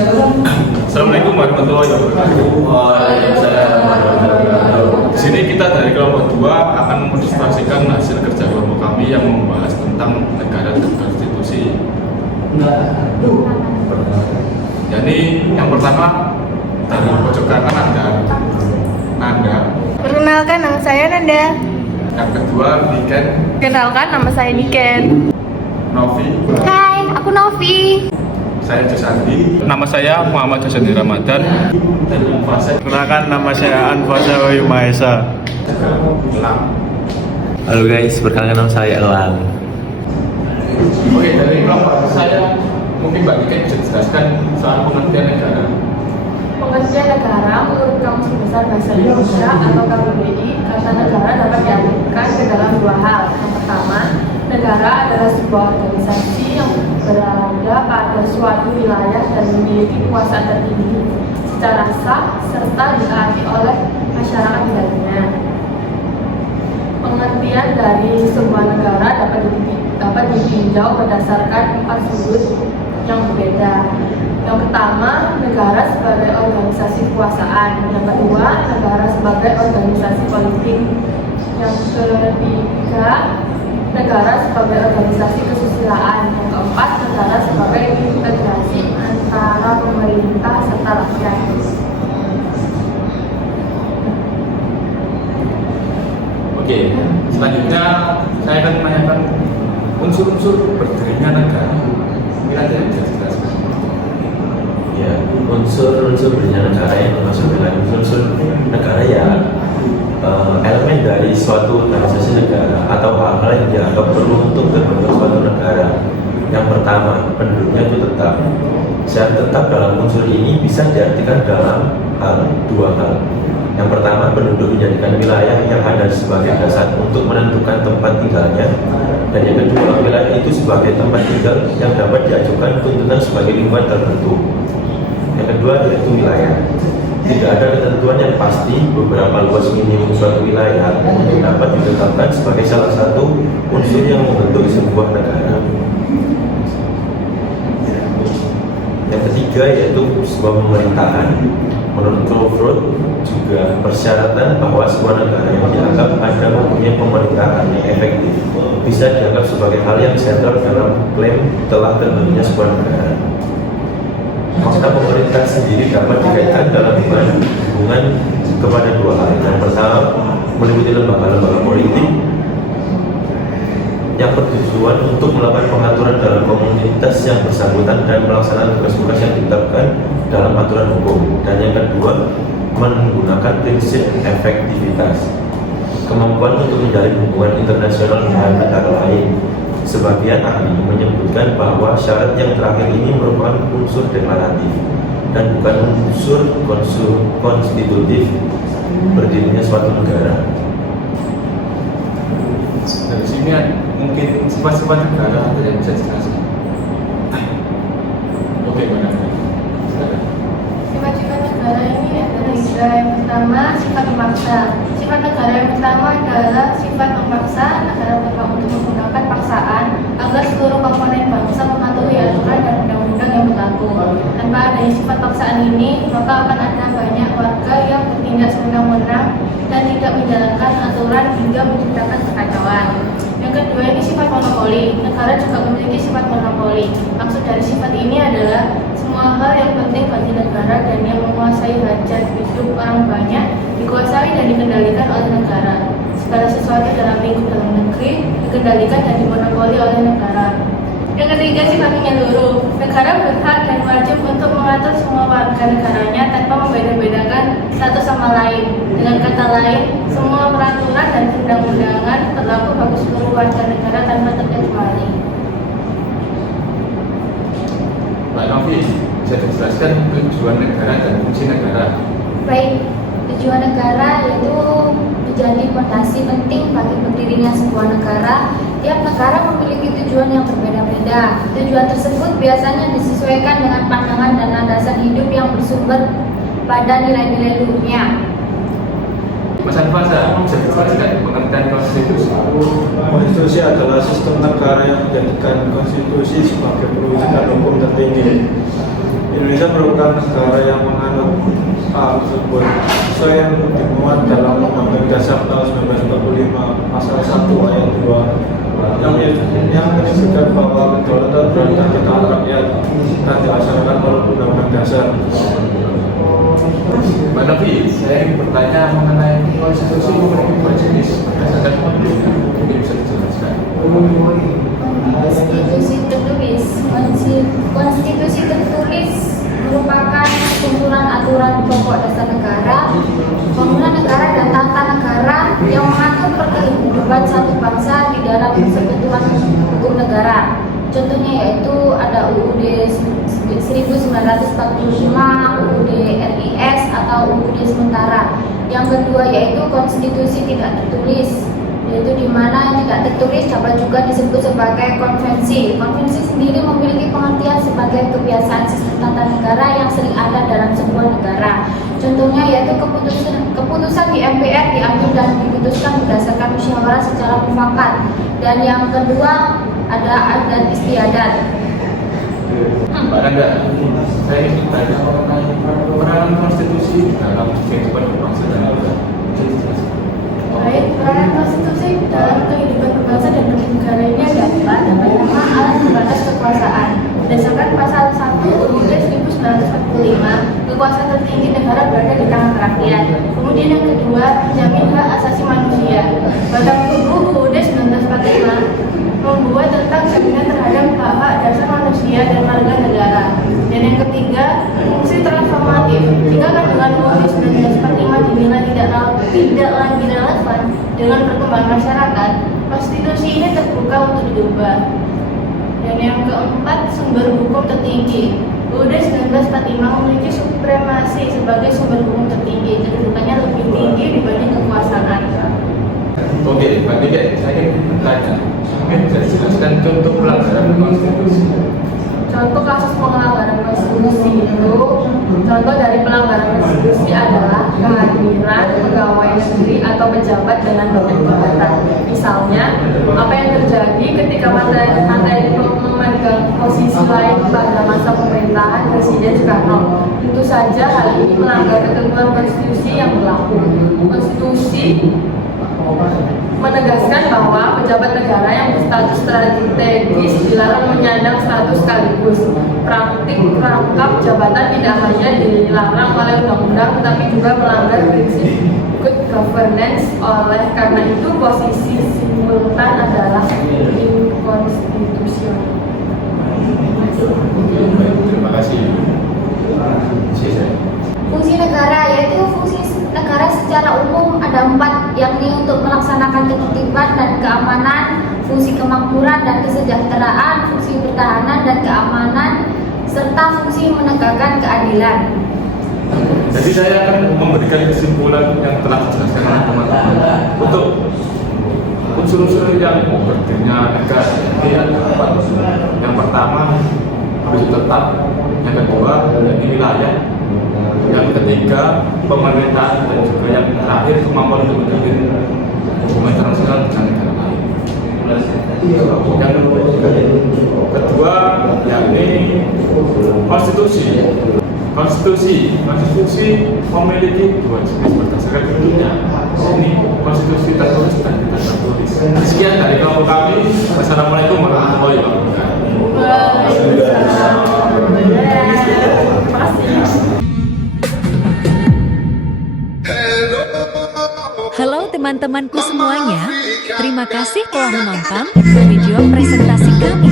Assalamualaikum warahmatullahi wabarakatuh. Di sini kita dari kelompok 2 akan mendemonstrasikan hasil kerja kelompok kami yang membahas tentang negara dan konstitusi. Jadi yang pertama dari pojok kanan ada Nanda. Perkenalkan, nama saya Nanda. Yang kedua Niken. Kenalkan, nama saya Niken. Novi. Hai, aku Novi. Saya Jasandi. Nama saya Muhammad Jasandi Ramadan. Dan Fase. Kenalkan, nama saya Anfasa Wahyu Mahesa. Elang. Halo guys, perkenalkan nama saya Elang. Oke, dari kelompok saya mungkin Mbak Niken bisa jelaskan soal pengertian negara. Pengertian negara menurut Kamus Besar Bahasa Indonesia atau KBBI, kata negara dapat diartikan ke dalam dua hal. Yang pertama, negara adalah sebuah organisasi yang berada pada suatu wilayah dan memiliki kekuasaan tertinggi secara sah serta ditaati oleh masyarakat di dalamnya. Pengertian dari sebuah negara dapat ditinjau berdasarkan 4 sudut yang berbeda. Yang pertama, negara sebagai organisasi kekuasaan. Yang kedua, negara sebagai organisasi politik. Yang ketiga, negara sebagai organisasi kesusilaan. Yang keempat, negara sebagai integrasi antara pemerintah serta rakyat. Oke, selanjutnya saya akan menanyakan unsur-unsur berdirinya negara. Mungkin ada yang bisa dijelaskan. Ya, unsur-unsur berdirinya negara yang termasuk dalam unsur negara ya elemen dari suatu organisasi negara atau hal-hal yang dianggap perlu untuk terbentuk suatu negara. Yang pertama, penduduknya itu tetap. Syarat tetap dalam unsur ini bisa diartikan dalam dua hal. Yang pertama, penduduk menjadikan wilayah yang ada sebagai dasar untuk menentukan tempat tinggalnya. Dan yang kedua, wilayah itu sebagai tempat tinggal yang dapat diajukan tuntutan sebagai lingkungan tertentu. Yang kedua yaitu wilayah. Tidak ada ketentuan yang pasti beberapa luas minimum suatu wilayah untuk dapat ditetapkan sebagai salah satu unsur yang membentuk sebuah negara. Yang ketiga yaitu sebuah pemerintahan. Menurut Crawford juga persyaratan bahwa sebuah negara yang dianggap ada mempunyai pemerintahan yang efektif bisa dianggap sebagai hal yang sentral dalam klaim telah terbentuknya sebuah negara. Maka pemerintah sendiri dapat dikaitkan dalam hubungan kepada dua hal. Yang pertama, meliputi lembaga-lembaga politik yang bertujuan untuk melakukan pengaturan dalam komunitas yang bersangkutan dan melaksanakan tugas-tugas yang ditetapkan dalam aturan hukum. Dan yang kedua, menggunakan prinsip efektivitas, kemampuan untuk menjalin hubungan internasional dengan negara lain. Sebagian ahli menyebutkan bahwa syarat yang terakhir ini merupakan unsur deklaratif dan bukan unsur konstitutif berdirinya suatu negara. Dari sini mungkin sifat-sifat negara ada yang bisa dijelaskan. Oke, mana? Silakan. Sifat-sifat negara ini adalah tiga. Yang pertama, sifat memaksa. Sifat negara yang pertama adalah sifat memaksa. Negara berhak untuk menggunakan paksaan agar seluruh komponen bangsa mematuhi aturan dan undang-undang yang berlaku. Tanpa adanya sifat paksaan ini, maka akan ada banyak warga yang bertindak sewenang-wenang dan tidak menjalankan aturan hingga menciptakan kekacauan. Yang kedua ini sifat monopoli. Negara juga memiliki sifat monopoli. Maksud dari sifat ini adalah semua hal yang penting bagi negara dan yang menguasai hajat hidup orang banyak dikuasai dan dikendalikan oleh negara. Segala sesuatu dalam lingkup dalam negeri dikendalikan dan dimonopoli oleh negara. Yang ketiga sifat menyeluruh. Negara berhak dan wajib untuk mengatur semua warga negaranya tanpa membeda-bedakan satu sama lain. Dengan kata lain, semua peraturan dan undang-undangan berlaku bagi seluruh warga negara tanpa terkecuali. Mbak Novi, bisa dijelaskan tujuan negara dan fungsi negara? Baik, tujuan negara yaitu menjadi fondasi penting bagi berdirinya sebuah negara. Tiap negara memiliki tujuan yang berbeda-beda. Tujuan tersebut biasanya disesuaikan dengan pandangan dan landasan hidup yang bersumber pada nilai-nilai luhurnya. Mas Anfasa, bisa dijelaskan pengertian konstitusi? Konstitusi adalah sistem negara yang menjadikan konstitusi sebagai perwujudan hukum tertinggi. Indonesia merupakan negara yang menganut hal tersebut sesuai yang dimuat dalam Undang-Undang Dasar tahun 1945 pasal 1 ayat 2 yang menyebutkan bahwa kedaulatan berada di tangan rakyat dan dilaksanakan oleh Undang-Undang Dasar. Mbak Novi, saya ingin bertanya mengenai konstitusi memiliki dua jenis berdasarkan pemilunya. Mungkin bisa dijelaskan. Konstitusi tertulis merupakan kumpulan aturan pokok dasar negara, bangunan negara dan tata negara yang mengatur perkehidupan satu bangsa di dalam persekutuan hukum negara. Contohnya yaitu ada UUD 1945, UUD RIS atau UUD sementara. Yang kedua yaitu konstitusi tidak tertulis, yaitu di mana yang tidak tertulis dapat juga disebut sebagai konvensi. Konvensi sendiri memiliki pengertian sebagai kebiasaan sistem tata negara yang sering ada dalam sebuah negara. Contohnya yaitu keputusan di MPR diambil dan diputuskan berdasarkan musyawarah secara mufakat. Dan yang kedua ada adat istiadat. Mbak Nanda, saya ingin bertanya mengenai peranan konstitusi dalam kehidupan berbangsa dan negara. Bisa dijelaskan? Baik, peranan konstitusi dalam kehidupan berbangsa dan bernegara ini adalah pertama alat pembatas kekuasaan. Berdasarkan pasal 1 UUD 1945, kekuasaan tertinggi negara berada di tangan rakyat. Kemudian yang kedua, menjamin hak asasi manusia. Batang tubuh UUD 1945 membuat tentang jaminan terhadap hak-hak dasar manusia dan warga negara. Dan yang ketiga, fungsi transformatif. Jika kandungan UUD 1945 dinilai tidak lagi relevan dengan perkembangan masyarakat, konstitusi ini terbuka untuk diubah. Dan yang keempat, sumber hukum tertinggi. UUD 1945 memiliki supremasi sebagai sumber hukum tertinggi, kedudukannya lebih tinggi dibanding kekuasaan. Oke, Mbak Dede, saya ingin bertanya. Mungkin bisa dijelaskan contoh pelanggaran konstitusi. Contoh kasus pelanggaran konstitusi itu, contoh dari pelanggaran konstitusi adalah kehadiran pegawai negeri atau pejabat dengan banyak jabatan. Misalnya, apa yang terjadi ketika materi memegang posisi lain pada masa pemerintahan Presiden Soekarno. Tentu saja hal ini melanggar ketentuan konstitusi yang berlaku. Konstitusi menegaskan bahwa pejabat negara yang berstatus strategis dilarang menyandang status sekaligus. Praktik rangkap jabatan tidak hanya dilarang oleh undang-undang, tetapi juga melanggar prinsip good governance. Oleh karena itu, posisi simultan adalah inkonstitusional. Terima kasih. Fungsi negara yaitu fungsi negara secara umum ada 4, yakni untuk melaksanakan ketertiban dan keamanan, fungsi kemakmuran dan kesejahteraan, fungsi pertahanan dan keamanan, serta fungsi menegakkan keadilan. Jadi saya akan memberikan kesimpulan yang telah dijelaskan oleh teman-teman. Untuk unsur-unsur yang berdirinya negara ini ada 4. Yang pertama harus tetap, yang kedua dari wilayah, yang ketiga pemerintahan, dan juga yang terakhir kemampuan untuk menjalin hubungan internasional dengan negara lain. Yang kedua yakni konstitusi. Konstitusi memiliki 2 jenis berdasarkan bentuknya. Ini konstitusi tertulis dan tidak tertulis. Sekian dari kelompok kami. Wassalamualaikum warahmatullahi wabarakatuh. Halo teman-temanku semuanya, terima kasih telah menonton video presentasi kami.